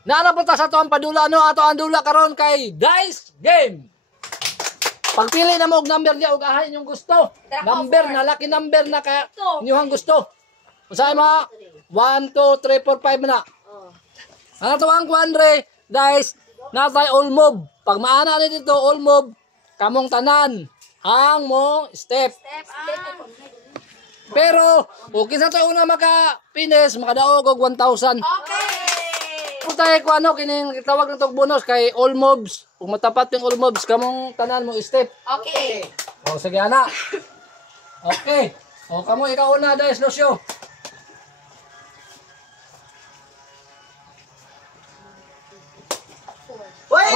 Nanapunta sa to ang padula ano ato ang dula karon kay Dice Game. Pagpili na mo og number niya og ahay inyong gusto. Number na lucky number na ka inyong gusto. Usahay mo 1 2 3 4 5 na. Ano to ang kuandre Dice natay all move. Pag maana ni dito all move kamong tanan ang mo step. Pero okay sa to una maka-finish makadaog og 1,000. Okay. Putay ko ano kining tawag na tog bonus kay all mobs. Kung matapat yung all mobs kamong tanan mo step. Okay. O sige ana. Okay. O kamo ikaw una Dice Lucio. Hoy,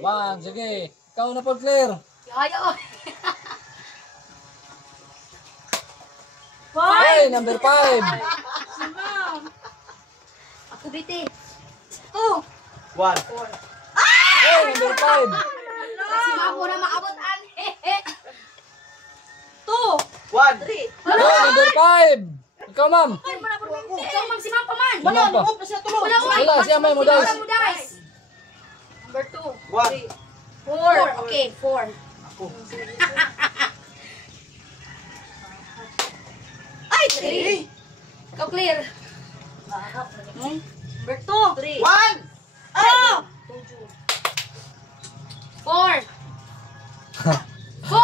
one, sige. Ikaw na po clear. Ayo. Hey, number 5. Ako biti. 2. 1. Hey, number 5. Kasi ako na maabot an. 2. 1. 3. Hey, number 5. Ikaw ma'am. Ikaw mag si Mama man. Wala pa. Wala, siya may mo Dice. Number 2. 1. 4. Okay, 4. Ay, 3. Ikaw clear. Number 2. 3. 1. Oh! 4. 4! 1.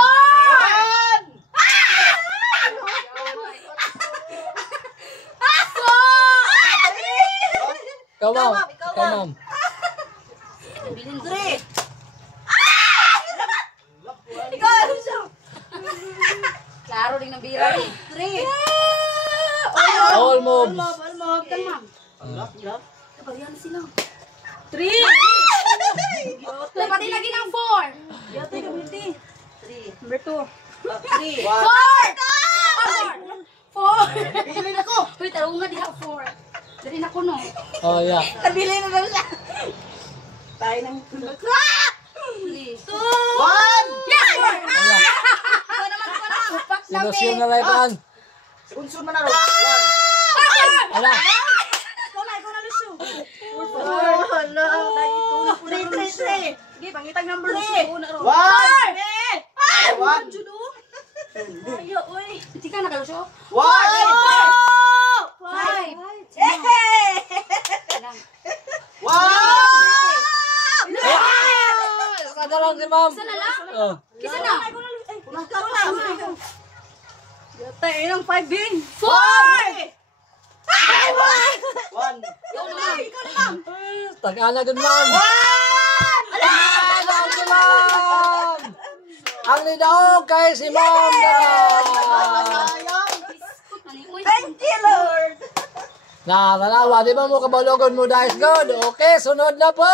Ikaw ma'am. Ikaw ma'am. 3. Ikaw ano siya? Klaro din ng bira ni. 3. All mobs. Kan ma'am. Kabalian na sila. 3. Pati lagi ng 4. Yate ka biti. 3. Number 2. 3. 4. 4. Pili na ko. Uy, tarong nga di ako 4. Dari na ko no. Oh yeah. Nabili na daw siya. Tayo ng tulog. 3. 2. 1. Yes! 4! Ikaw naman ko na. Upak na Sinusyo na laitan. Unsun man na ro. 1. Ala. Ikaw na, Lucio. 4. Hala. Dahil ito na po na 3. Sige, pangitag number 2. 1. 1. Judo. Ayo, uy. Hindi ka na ka, Lucio. 1. 5. 1. Kada lang si ma'am. Isa na lang? Oh. Kisa na? Ikaw na. Yata, ilang 5 din. 4! 1. Ikaw na, ma'am. Tag-ana gud ma'am. Ala, si ma'am. Ang nidaog kay si ma'am. Thank you, Lord. Nalawa, di ba mo kabalogon mo Dice God? Okay, sunod na po.